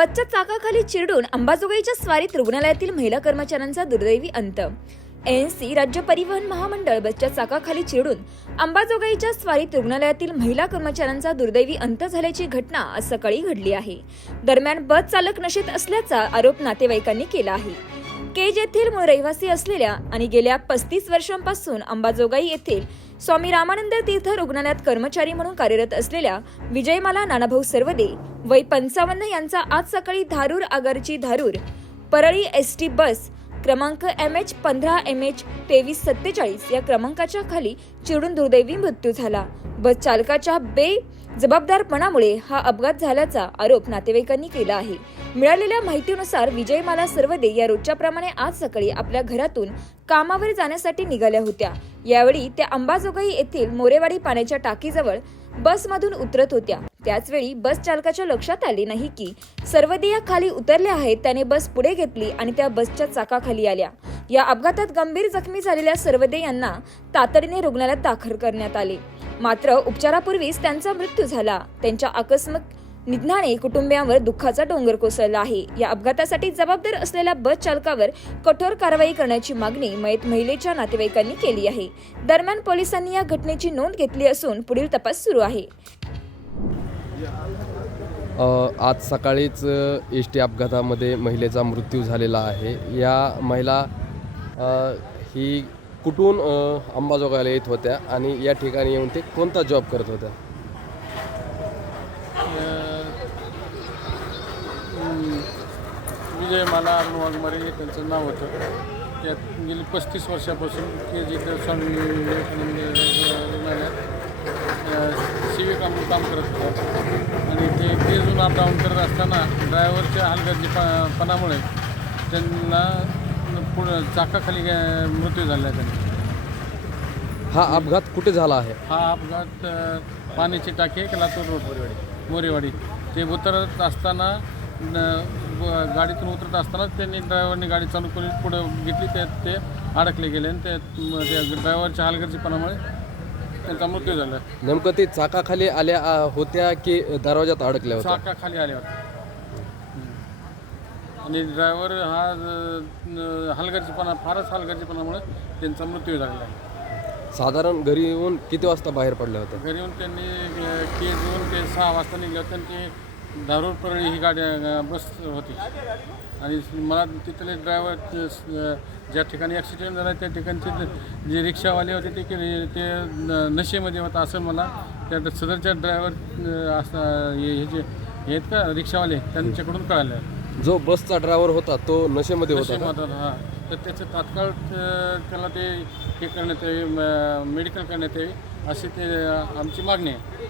बसच्या चाकाखाली चिरडून अंबाजोगाईच्या स्वारीत रुग्णालयातील महिला कर्मचाऱ्यांचा दुर्दैवी अंत. एनसी राज्य परिवहन महामंडळ बसच्या चाकाखाली चिरडून अंबाजोगाईच्या स्वारीत रुग्णालयातील महिला कर्मचाऱ्यांचा दुर्दैवी अंत झाल्याची घटना आज सकाळी घडली आहे. दरम्यान बस चालक नशेत असल्याचा आरोप नातेवाईकांनी केला आहे. केज येथील मूळ रहिवासी असलेल्या आणि गेल्या पस्तीस वर्षांपासून अंबाजोगाई येथील स्वामी रामानंद तीर्थ रुग्णालयात कर्मचारी म्हणून कार्यरत असलेल्या विजयमाला नानाभाऊ सर्वदे वय पंचावन्न यांचा आज सकाळी Dharur आगारची Dharur Parli S T bus क्रमांक एम एच पंधरा एम एच तेवीस सत्तेचाळीस या क्रमांकाच्या खाली चिडून दुर्दैवी मृत्यू झाला. बस चालकाच्या बे जबाबदारपणामुळे हा अपघात झाल्याचा आरोप नातेवाईकांनी केला आहे. मिळालेल्या माहितीनुसार विजयमाला सर्वदे या रोजच्याप्रमाणे आज सकाळी आपल्या घरातून कामावर जाण्यासाठी निघाल्या होत्या. यावेळी त्या अंबाजोगाई येथील मोरेवाडी पाण्याच्या टाकीजवळ बसमधून उतरत होत्या. त्याचवेळी बस चालकाच्या लक्षात आले नाही की सर्वदे या खाली उतरल्या आहेत त्याने बस पुढे घेतली आणि त्या बसच्या चाकाखाली आल्या. या अपघातात गंभीर जखमी झालेल्या सर्वदे यांना तातडीने रुग्णालयात दाखल करण्यात आले. मात्र उपचारापूर्वीच त्यांचा मृत्यू झाला. त्यांच्या आकस्मिक निधनाने कुटुंबियांवर दुःखाचा डोंगर कोसळला आहे. या अपघातासाठी जबाबदार असलेल्या बस चालकावर कठोर कारवाई करण्याची मागणी मयत महिलेच्या नातेवाईकांनी केली आहे. दरम्यान पोलिसांनी या घटनेची नोंद घेतली असून पुढील तपास सुरू आहे. आज सकाळीच एस टी अपघातामध्ये महिलेचा मृत्यू झालेला आहे. या महिला ही कुठून अंबाजोगाईला येत होत्या आणि या ठिकाणी येऊन ते कोणता जॉब करत होत्या? विजय माला वाघमारे हे त्यांचं नाव होतं. त्यात गेली पस्तीस वर्षापासून ते जिथे स्वामी विवेकानंद रुग्णालयात म्हणून काम करत होतं. आणि ते ते जुना डाऊन करत असताना ड्रायव्हरच्या हलगर्जीपणामुळे त्यांना पुढं चाकाखाली गे- मृत्यू झाला आहे त्यांचा हा अपघात कुठे झाला आहे? हा अपघात अ, पाण्याची टाकी आहे लातूर रोड. मोरेवाडी. मोरेवाडी ते उतरत असताना न- ब- गाडीतून उतरत असताना त्यांनी ड्रायव्हरने गाडी चालू करून पुढं घेतली. त्यात ते अडकले गेले आणि ते म- त्या ड्रायव्हरच्या हलगर्जीपणामुळे त्यांचा मृत्यू झाला. नेमकं ते चाकाखाली आल्या होत्या की दरवाजात अडकल्या होत्या? चाका खाली आले होते आणि ड्रायव्हर हा अ, हलगर्जीपणा फारच हलगर्जीपणामुळे त्यांचा मृत्यू झालेला आहे. साधारण घरी येऊन किती वाजता बाहेर पडल्या होत्या घरी येऊन त्यांनी अ, केज येऊन ते सहा वाजता निघले होते आणि ते दारूर परळी ही गाडी अ, बस होती. आणि मला तिथले ड्रायव्हर ज्या ठिकाणी ॲक्सिडेंट झाला त्या ठिकाणचे जे- जे रिक्षावाले होते ते के- ते न- नशेमध्ये होता असं मला त्या सदरच्या ड्रायव्हर असं हे हे जे आहेत का रिक्षावाले त्यांच्याकडून कळालं. जो बसचा ड्रायव्हर होता तो नशेमध्ये होता का? नशेमध्ये हां. तर त्याचं तात्काळ अ, त्याला ते हे करण्यात यावे मेडिकल करण्यात यावे अशी ते अ, आमची मागणी आहे.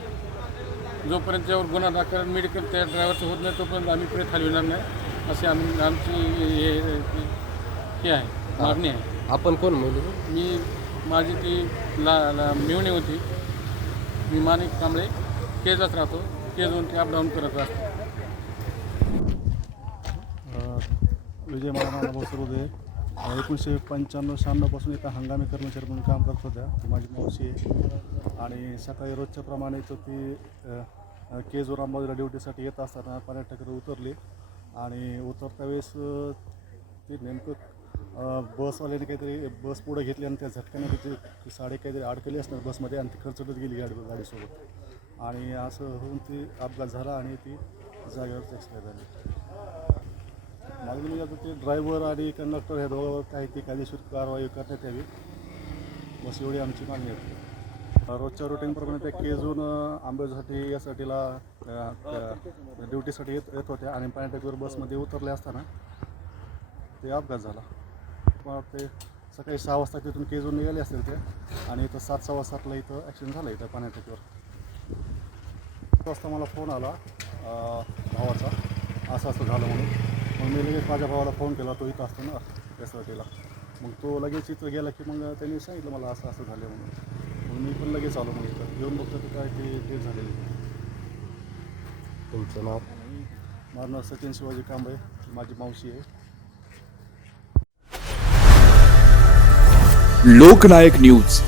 जोपर्यंत त्यावर गुन्हा दाखल मेडिकल त्या ड्रायव्हरचं होत नाही तोपर्यंत आम्ही प्रेत हलविणार नाही अशी आम आमची हे हे आहे मागणी आहे. आपण कोण मुली मी माझी ती ला ला होती. मी माणिक कांबळे केजच राहतो केजून ते अपडाऊन करत असतो विजय मला नाना एकोणीसशे पंच्याण्णव शहाण्णवपासून एका हंगामी कर्मचारी म्हणून काम करत होत्या. ती माझी मावशी आहे आणि सकाळी रोजच्या प्रमाणे तर ती अ, केजवर अंबाजूला ड्युटीसाठी येत असताना पर्यटकावर उतरली. आणि उतरत्या वेळेस ती नेमकं बसवाल्याने काहीतरी बस पुढं घेतली आणि त्या झटक्याने तिची ती साडी काहीतरी अडकली असणार बसमध्ये आणि ती खरचटत गेली गाडी गाडीसोबत. आणि असं होऊन ती अपघात झाला आणि ती जागेवरच एक्सपायर झाली. मागणी म्हणजे आता ते ड्रायव्हर आणि कंडक्टर ह्या दोघांवर काही ती कायदेशीर कारवाई करण्यात यावी. बस एवढी आमची मागणी आहे. रोजच्या रुटीनप्रमाणे त्या केजून आंबेसाठी यासाठीला ड्युटीसाठी येत येत होत्या आणि पाण्याटॅकीवर बसमध्ये उतरले असताना ते अपघात झाला. मग ते सकाळी सहा वाजता तिथून केजून निघाले असतील ते आणि इथं सात सव्वा सातला इथं ॲक्सिडेंट झाला इथं पाण्याटेकीवर. वाजता मला फोन आला भावाचा. असं असं झालं म्हणून. मग मी लगेच माझ्या भावाला फोन केला तो इथं असतो ना त्यासाठीला मग तो लगेच इथं गेला की मग त्यांनी सांगितलं मला असं असं झालं म्हणून. मग मी पण लगेच आलो मग इथं. येऊन बघतो तर काय ते ते झालेलं. तुमचं नाव? माझं नाव सचिन शिवाजी कांबळे. माझी मावशी आहे. लोकनायक न्यूज.